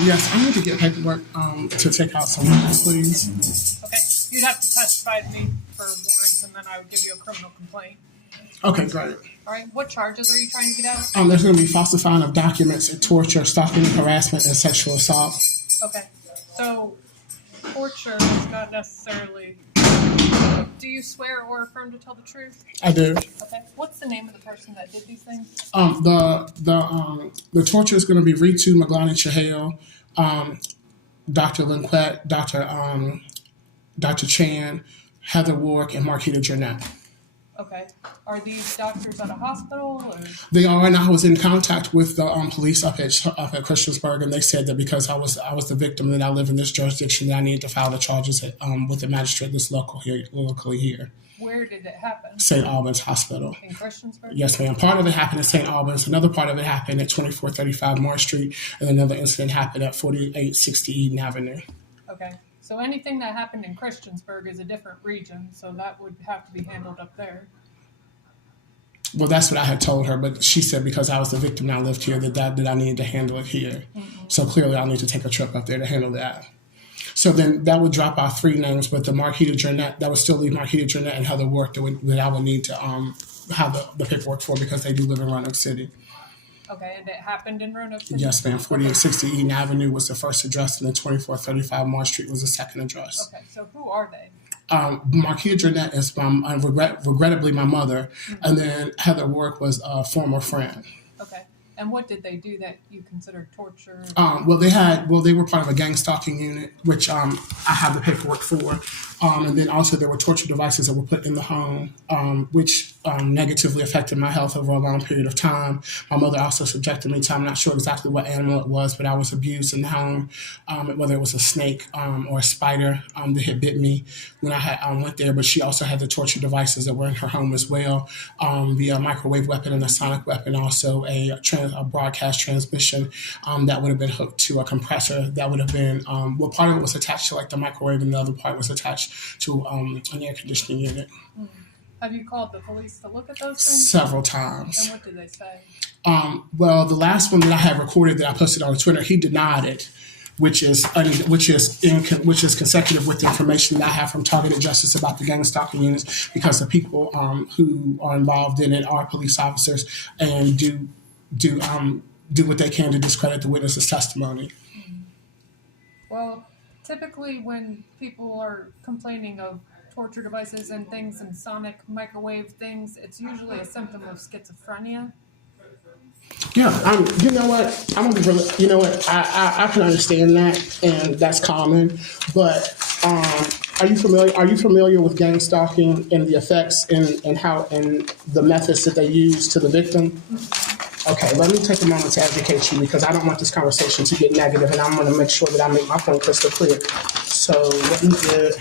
Yes, I need to get paperwork to take out some records, please. Okay, you'd have to testify to me for warrants, and then I would give you a criminal complaint. Okay, great. All right, what charges are you trying to get out? There's going to be falsifying of documents, and torture, stalking, harassment, and sexual assault. Okay, so torture is not necessarily. Do you swear or affirm to tell the truth? I do. Okay, what's the name of the person that did these things? The torture is going to be Ritu Maglani Chahale, Dr. Linquette, Dr. Chan, Heather Warwick, and Marquita Jernette. Okay. Are these doctors at a hospital? Or? They are, and I was in contact with the police up at Christiansburg, and they said that because I was the victim and I live in this jurisdiction, that I needed to file the charges with the magistrate locally here. Where did it happen? St. Albans Hospital. In Christiansburg? Yes, ma'am. Part of it happened at St. Albans. Another part of it happened at 2435 Marsh Street, and another incident happened at 4860 Eden Avenue. Okay. So anything that happened in Christiansburg is a different region, so that would have to be handled up there. Well, that's what I had told her, but she said because I was the victim and I lived here that I needed to handle it here. Mm-hmm. So clearly I'll need to take a trip up there to handle that. So then that would drop out 3 names, but the Marquita Jernette, that would still leave Marquita Jernette and Heather Work that I would need to have the paperwork for because they do live in Roanoke City. Okay, and it happened in Roanoke City? Yes, ma'am. 4860 Eden Avenue was the first address, and then 2435 Marsh Street was the second address. Okay, so who are they? Marquita Jernette is regrettably my mother, mm-hmm. and then Heather Work was a former friend. Okay. And what did they do that you considered torture? They were part of a gangstalking unit, which I have the paperwork for. And then also there were torture devices that were put in the home, which negatively affected my health over a long period of time. My mother also subjected me to, I'm not sure exactly what animal it was, but I was abused in the home, whether it was a snake or a spider that had bit me when I went there. But she also had the torture devices that were in her home as well, the microwave weapon and a sonic weapon, also a broadcast transmission that would have been hooked to a compressor that would have been, part of it was attached to like the microwave and the other part was attached to an air conditioning unit. Mm. Have you called the police to look at those things? Several times. And what did they say? Well, the last one that I had recorded that I posted on Twitter, he denied it, which is consecutive with the information that I have from Targeted Justice about the gangstalking units, because the people who are involved in it are police officers and do what they can to discredit the witness's testimony. Mm-hmm. Well, typically when people are complaining of torture devices and things and sonic microwave things, it's usually a symptom of schizophrenia. Yeah, you know what? I'm gonna be really, you know what? I can understand that, and that's common. But are you familiar with gang stalking and the effects and how and the methods that they use to the victim? Mm-hmm. Okay, let me take a moment to educate you because I don't want this conversation to get negative, and I'm going to make sure that I make my point crystal clear. So let me get